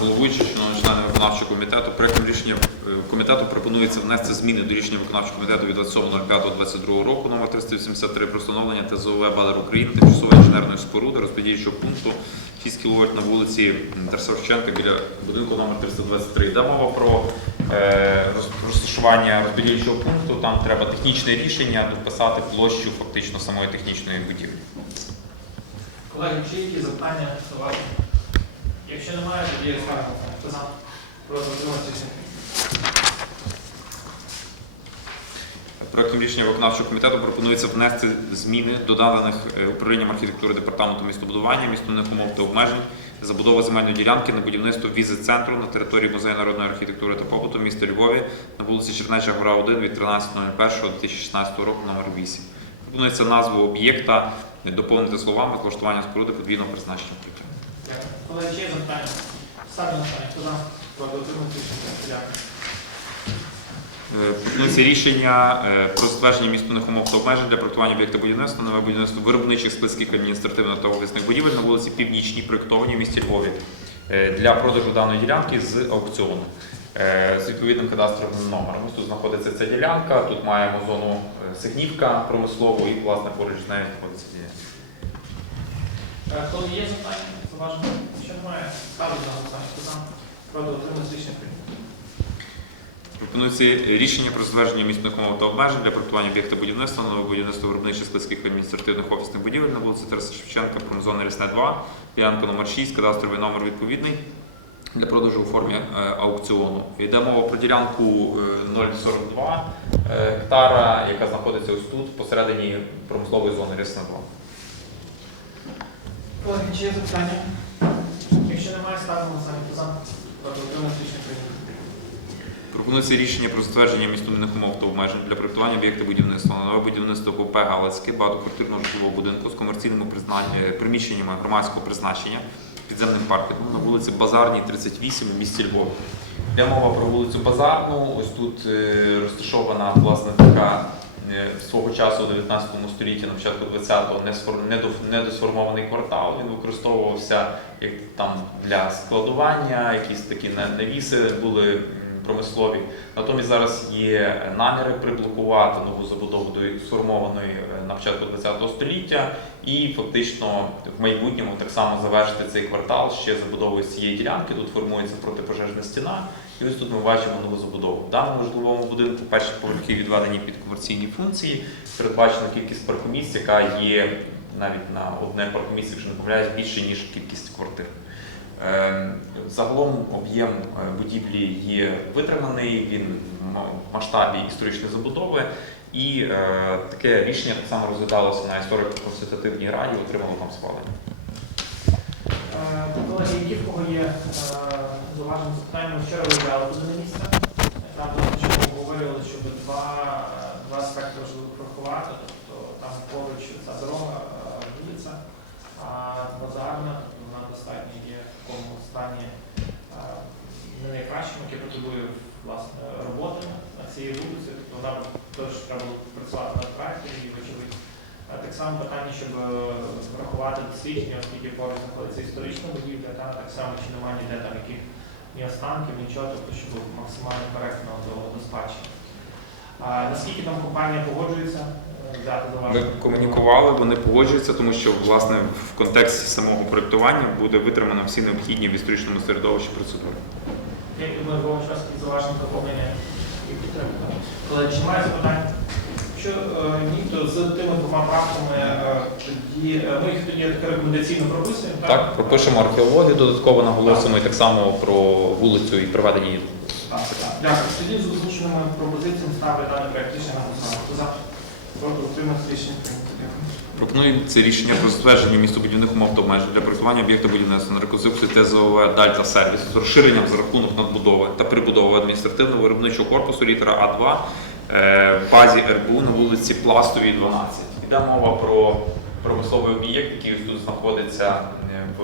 головуючий, шановні члени виконавчого комітету, проектом рішення е, комітету пропонується внести зміни до рішення виконавчого комітету від 27.05.22 року номер 383 про встановлення ТЗОВ Бадер України тимчасової інженерної споруди розподільчого пункту 6 кВт на вулиці Тараса біля будинку номер 323. Йде мова про е, розташування розподільчого пункту. Там треба технічне рішення дописати площу фактично самої технічної будівлі. Колеги, чи які запитання до вас? Якщо немає, тоді. Хто за? Проти утриматися? Проектом рішення виконавчого комітету пропонується внести зміни до даних е, управлінням архітектури департаменту містобудування, містовних умов та обмежень, забудова земельної ділянки на будівництво візит-центру на території Музею народної архітектури та побуту міста Львові на вулиці Чернеча Гора 1 від 13.01.2016 року номер 8. Пропонується назву об'єкта доповнити словами влаштування споруди подвійного призначення. Колеги, чи є запитання? Ставимо на питання. Хто за? Проти утриматися? Дякую. Е, Пропонується рішення е, про затвердження містовних умов та обмежень для проектування об'єкта будівництва, нове будівництво виробничих складських адміністративних та офісних будівель на вулиці Північній, проєктованій в місті Львові е, для продажу даної ділянки з аукціону е, з відповідним кадастровим номером. Ось тут знаходиться ця ділянка, тут маємо зону е, Сигнівка промислову і, власне, поруч з нею знаходиться ділянка. Е, Коли є запитання, заважено. Якщо немає, ставлю за? Проти утриматися? Рішення прийнято. Пропонується рішення про затвердження місних умов та обмежень для проектування об'єкта будівництва, нове будівництво виробничих складських адміністративних офісних будівель на вулиці Тараса Шевченка, промзона Рісне 2, ділянка номер 6, кадастровий номер відповідний для продажу у формі е, аукціону. Йде мова про ділянку е, 0,42 е, гектара, яка знаходиться ось тут, посередині промислової зони Рісне 2. Колеги, чи є запитання? Якщо немає, ставимо на. За? Рішення. Пропонується рішення про затвердження містовних умов та обмежень для проектування об'єкта будівництва на нове будівництво КП Галицьке багатоквартирного житлового будинку з комерційними е, приміщеннями громадського призначення підземним паркінгом на вулиці Базарній, 38 в місті Львові. Йде мова про вулицю Базарну. Ось тут е, розташована власне така свого часу у 19 столітті, на початку 20-го, не сфор- недо- недосформований квартал. Він використовувався як там для складування, якісь такі на- навіси були промислові. Натомість зараз є наміри приблокувати нову забудову до сформованої е, на початку ХХ століття і фактично в майбутньому так само завершити цей квартал ще забудовою цієї ділянки. Тут формується протипожежна стіна. І ось тут ми бачимо нову забудову. В даному житловому будинку перші поверхи відведені під комерційні функції. Передбачена кількість паркомісць, яка є навіть на одне паркомісце, якщо не помиляюсь, більше ніж кількість квартир. Е, Загалом об'єм е, будівлі є витриманий, він в масштабі історичної забудови, і е, таке рішення так само розглядалося на історико-консультативній раді, отримало там схвалення. Е, які в кого є е, зауваження запитання, ми вчора виявляли туди місце. Там що обговорювали, щоб два, е, два аспекти важливо врахувати. Тобто там поруч ця дорога е, вулиця, а базарна, тобто вона достатньо є в такому стані е, не найкращому, яке потребує власне роботи на цій вулиці. Тобто вона теж треба було працювати над проектом і вочевидь. А Так само питання, щоб е, врахувати дослідження, оскільки поруч знаходиться історична будівля, та так само чи немає ніде там яких ні останків, нічого, тобто, щоб максимально коректно до, до спадщини. А наскільки там компанія погоджується е, Ми комунікували, вони погоджуються, тому що власне в контексті самого проєктування буде витримано всі необхідні в історичному середовищі процедури. Як думаю, було час під зауваження доповнення і підтримка. Але чи немає запитань? Що е, ні, то з тими двома правками е, тоді е, ми їх тоді так рекомендаційно прописуємо, так? Так, пропишемо археологію, додатково наголосимо і так само про вулицю і проведення її. Так, так. Дякую. Тоді з озвученими пропозиціями ставлю даний проект рішення на голосування. Хто за? Проти утриматися рішення прийнято. Дякую. Пропонується рішення про затвердження містобудівних умов та обмежень для проєктування об'єкта будівництва на реконструкцію ТЗОВ Дальта Сервіс з розширенням за рахунок надбудови та прибудови адміністративного виробничого корпусу літера А2 е, в базі РБУ на вулиці Пластовій, 12. Йде мова про промисловий об'єкт, який тут знаходиться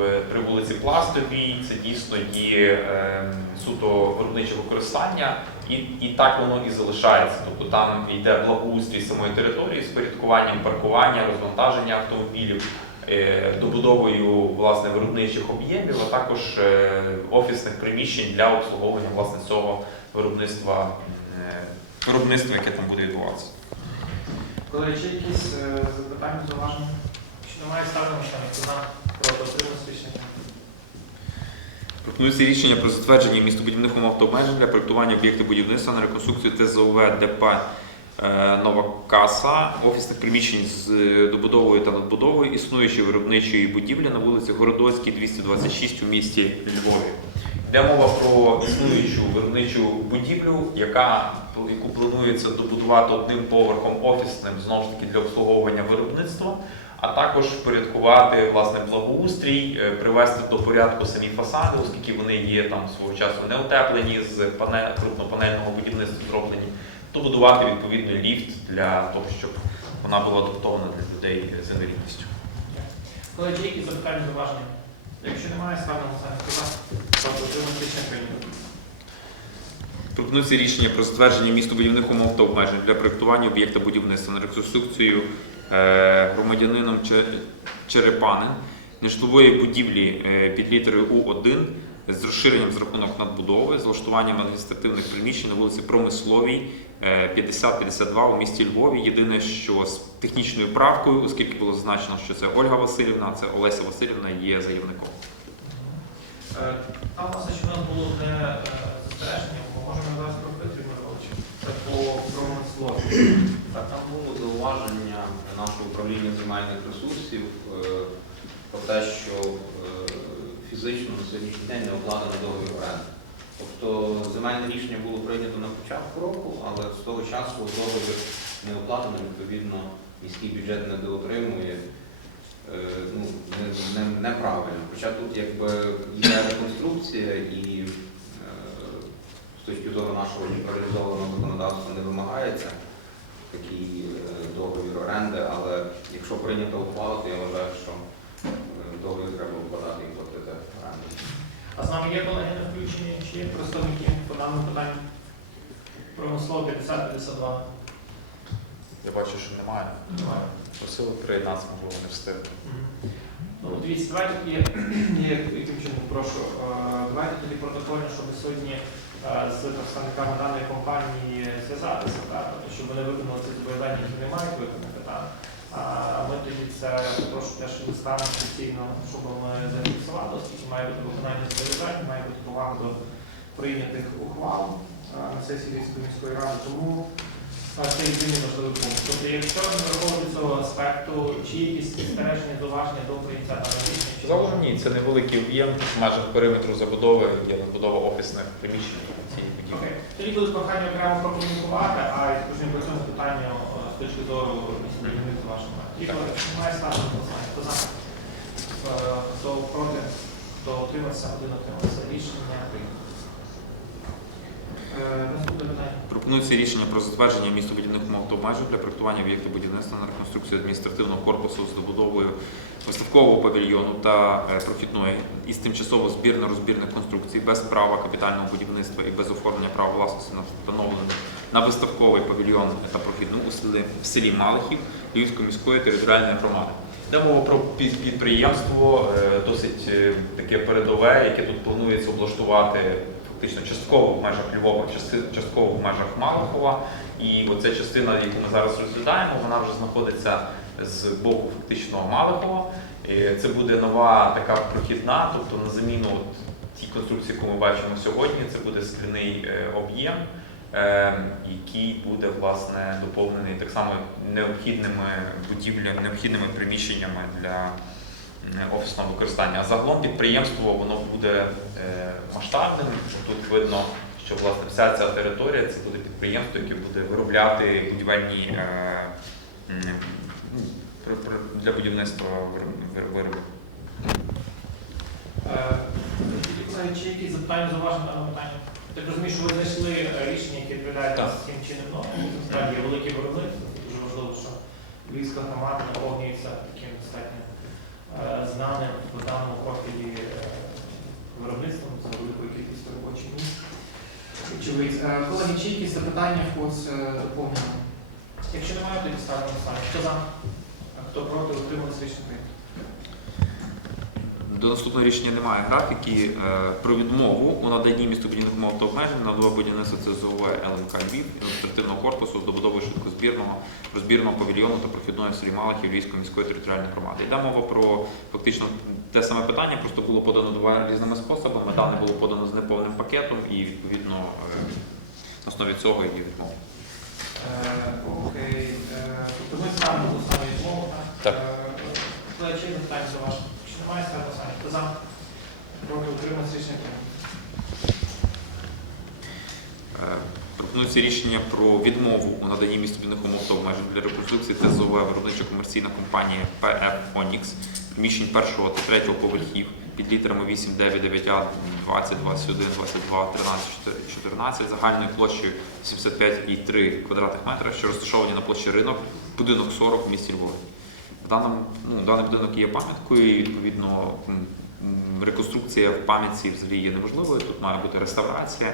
е, при вулиці Пластовій. Це дійсно є е, суто виробниче використання. І, і так воно і залишається. Тобто там йде благоустрій самої території з порядкуванням паркування, розвантаження автомобілів. е, добудовою власне виробничих об'ємів, а також е, офісних приміщень для обслуговування власне цього виробництва, е, виробництва, яке там буде відбуватися. Колеги, чи якісь е, запитання, зауваження? Якщо немає, хто за рішення. Пропонується рішення про затвердження містобудівних умов та обмежень для проєктування об'єктів будівництва на реконструкцію ТЗОВ ДП е, Нова Каса, офісних приміщень з е, добудовою та надбудовою існуючої виробничої будівлі на вулиці Городоцькій, 226 у місті Львові. Йде мова про існуючу виробничу будівлю, яка, яку планується добудувати одним поверхом офісним знову ж таки для обслуговування виробництва а також впорядкувати власне благоустрій, е, привести до порядку самі фасади, оскільки вони є там свого часу не утеплені з пане- крупнопанельного будівництва зроблені, то будувати відповідний ліфт для того, щоб вона була адаптована для людей з інвалідністю. Колеги, якісь запитання, зауваження? Якщо немає, ставимо голосування. Пропонується рішення про затвердження містобудівних умов та обмежень для проєктування об'єкта будівництва на реконструкцію е, громадянином Че- Черепанин нежитлової будівлі е, під літерою У1 з розширенням з рахунок надбудови, з влаштуванням адміністративних приміщень на вулиці Промисловій е, 50-52 у місті Львові. Єдине, що з технічною правкою, оскільки було зазначено, що це Ольга Васильівна, це Олеся Васильівна є заявником. Е, Там, власне, що в нас було одне е, застереження, ми можемо зараз проходити, Мирович. Це по промислові. Так, там було зауваження нашого управління земельних ресурсів е, про те, що фізично на сьогоднішній день не укладено договір оренди. Тобто земельне рішення було прийнято на початку року, але з того часу договір не укладено, відповідно, міський бюджет не доотримує. Е, Ну, не, не, неправильно. Хоча тут якби є реконструкція і е, з точки зору нашого лібералізованого законодавства не вимагається такий е, договір оренди, але якщо прийнято ухвалу, то я вважаю, що е, договір треба укладати і платити оренду. А з нами є колеги на включенні, чи є представники по даному питанню? Промислово 50-52. Я бачу, що немає. Немає. Просили приєднатися, можливо, не встигли. Ну, дивіться, давайте я яким чином прошу, давайте тоді протокольно, щоб сьогодні з представниками даної компанії зв'язатися, так, щоб вони виконали ці зобов'язання, які не мають виконати. Так. А ми тоді це прошу теж листами офіційно, щоб ми зафіксували, оскільки має бути виконання зобов'язань, має бути повага до прийнятих ухвал на сесії міської ради. Тому єдиний важливий пункт. Тобто, якщо не враховувати цього аспекту, чи якісь спостереження, зауваження до прийняття даного рішення? Загалом ні, це невеликий об'єм в межах периметру забудови, є надбудова офісних приміщень цієї будівлі. Окей. Тоді буде прохання окремо прокомунікувати, а не по цьому питанню е, з точки зору містобудівництва вашого. Тоді, колеги, немає ставити голосування. Хто за? Е, Хто проти? Хто утримався? Один утримався. Рішення прийнято. Е. Пропонується рішення про затвердження містобудівних умов та обмежень для проєктування об'єкту будівництва на реконструкцію адміністративного корпусу з добудовою виставкового павільйону та е, прохідної із тимчасово збірно-розбірних конструкцій без права капітального будівництва і без оформлення права власності на встановлений на виставковий павільйон та прохідну у селі, в селі Малихів Львівської міської територіальної громади. Йде мова про під- підприємство е, досить таке передове, яке тут планується облаштувати фактично частково в межах Львова, частково в межах Малахова. І оця частина, яку ми зараз розглядаємо, вона вже знаходиться з боку фактично Малахова. І Це буде нова така прохідна, тобто на заміну от тій конструкції, яку ми бачимо сьогодні, це буде скляний е, об'єм, е, який буде власне доповнений так само необхідними будівлями, необхідними приміщеннями для офісного використання. А загалом підприємство воно буде е, масштабним. Тут видно, що власне вся ця територія це буде підприємство, яке буде виробляти будівельні е, ну, для будівництва вироб- вир- виробів. Е, тоді, колеги, Чи якісь запитання, зауваження на питання? Так розумію, що ви знайшли е, рішення, Так. з цим чином нормам. Насправді є велике виробництво. Дуже важливо, що Львівська громада наповнюється таким достатньо е, знаним в даному профілі е, виробництвом за великою кількістю робочих місць. Очевидь. Е, Колеги, чи якісь запитання в когось е, доповнення? Якщо немає, тоді ставимо на. Хто за? А Хто проти, рішення прийнято. До наступного рішення немає графіки. Е, Про відмову у наданні містобудівних умов та обмежень на нове будівництво ЦЗОВ ЛНК Львів, ілюстративного корпусу з добудовою швидкозбірного розбірного павільйону та прохідної в селі Малахів Львівської міської територіальної громади. Йде мова про фактично те саме питання, просто було подано два різними способами. Дане було подано з неповним пакетом і відповідно е, на основі цього і відмова. Е, Окей. Тобто ми ставимо ту саму відмову, так? Так. Е, Чи є питання за ваше? Немає, ставимо самі. Хто за? Проти рішення прийнято. Е, Пропонується рішення про відмову у наданні містобудівних умов та обмежень для реконструкції ТЗОВ виробнича комерційна компанія ПФ Онікс приміщень першого та третього поверхів під літерами 8, 9, 9А, 20, 21, 22, 13, 14 загальною площею 75,3 квадратних метра, що розташовані на площі ринок, будинок 40 в місті Львові. Даному, ну, даний будинок є пам'яткою, і відповідно реконструкція в пам'ятці взагалі є неможливою. Тут має бути реставрація,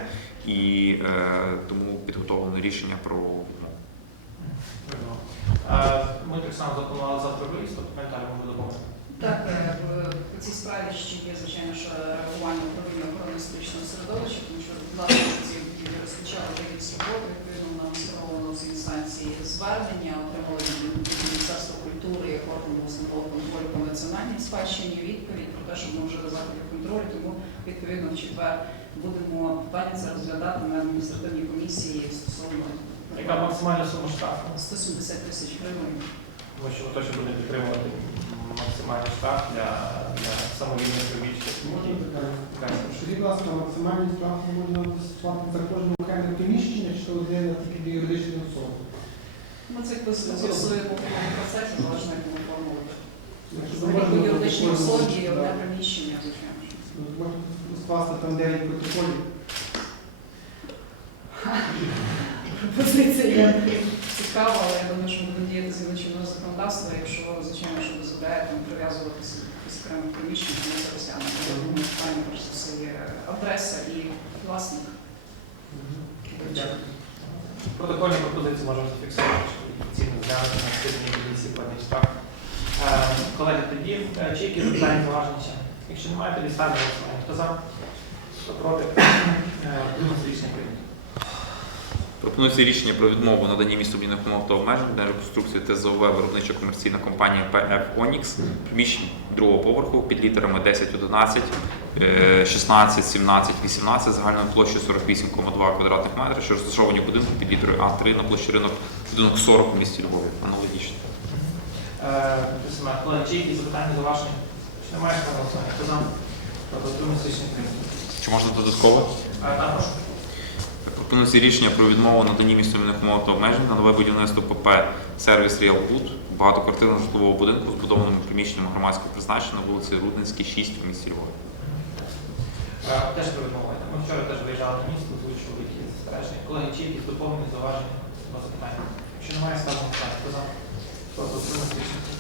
і е, тому підготовлене рішення про відмову. Е, Ми так само запланували завтра виїзд, тобто коментар може допомогти. Так, е, в- цій справі ще є, звичайно, що реагування управління охорони історичного середовища, тому що власне ці будівлі розпочали з роботи, відповідно нам встановлено з інстанції звернення, отримали від Міністерства культури як органу основного контролю по національній спадщині відповідь про те, що ми вжили заходів контролю, тому відповідно в четвер будемо питання це розглядати на адміністративній комісії стосовно Яка максимальна сума штрафу? 170 тисяч гривень. Тому що точно будете підтримувати максимальний штраф для, для самовільних робічих. Можна питання? Скажіть, будь ласка, максимальний штраф можна сплатити за кожне окреме приміщення, чи то один тільки для юридичної особи? Ми це з'ясуємо в процесі, залежно як ми формуємо. То можна, особі одне приміщення. Ну, скласти там 9 протоколів. Пропозиція цікава, але я думаю, що ми будемо діяти згідно чинного законодавства, якщо, звичайно, що дозволяє там прив'язуватися до якихось окремих приміщень, то ми це розглянемо. Я думаю, питання, за все, є адреса і власник. Дякую. Протокольні пропозиції можемо зафіксувати, що офіційно зглянути на сьогодні комісії по штраф. Е, Колеги, тоді е, чи які запитання зауваження? Якщо немає, тоді ставимо голосування. Хто за? Хто проти? Е, рішення прийнято. Пропонується рішення про відмову наданні містобудівних умов та обмежень для реконструкції ТЗОВ виробнича комерційна компанія ПФ Онікс приміщень другого поверху під літерами 10, 11, е, 16, 17, 18 загальною площею 48,2 квадратних метра, що розташовані в будинку під літерою А3 на площі ринок будинок 40 у місті Львові. Аналогічно. Е. Колеги, чи які запитання зауваження? Якщо немає, ставимо голосування. Хто за? Чи можна додатково? Е, так, прошу. Пропонується рішення про відмову наданні містобудівних умов та обмежень на нове будівництво ПП Сервіс Ріалбуд багатоквартирного житлового будинку з будованим приміщенням громадського призначення на вулиці Рудницькій, 6 у місті Львові. Е, Теж повідомлення. Ми вчора теж виїжджали на місто, озвучували які застереження. Колеги, чи якісь доповнені зауваження? Якщо немає, ставимо голосування. Хто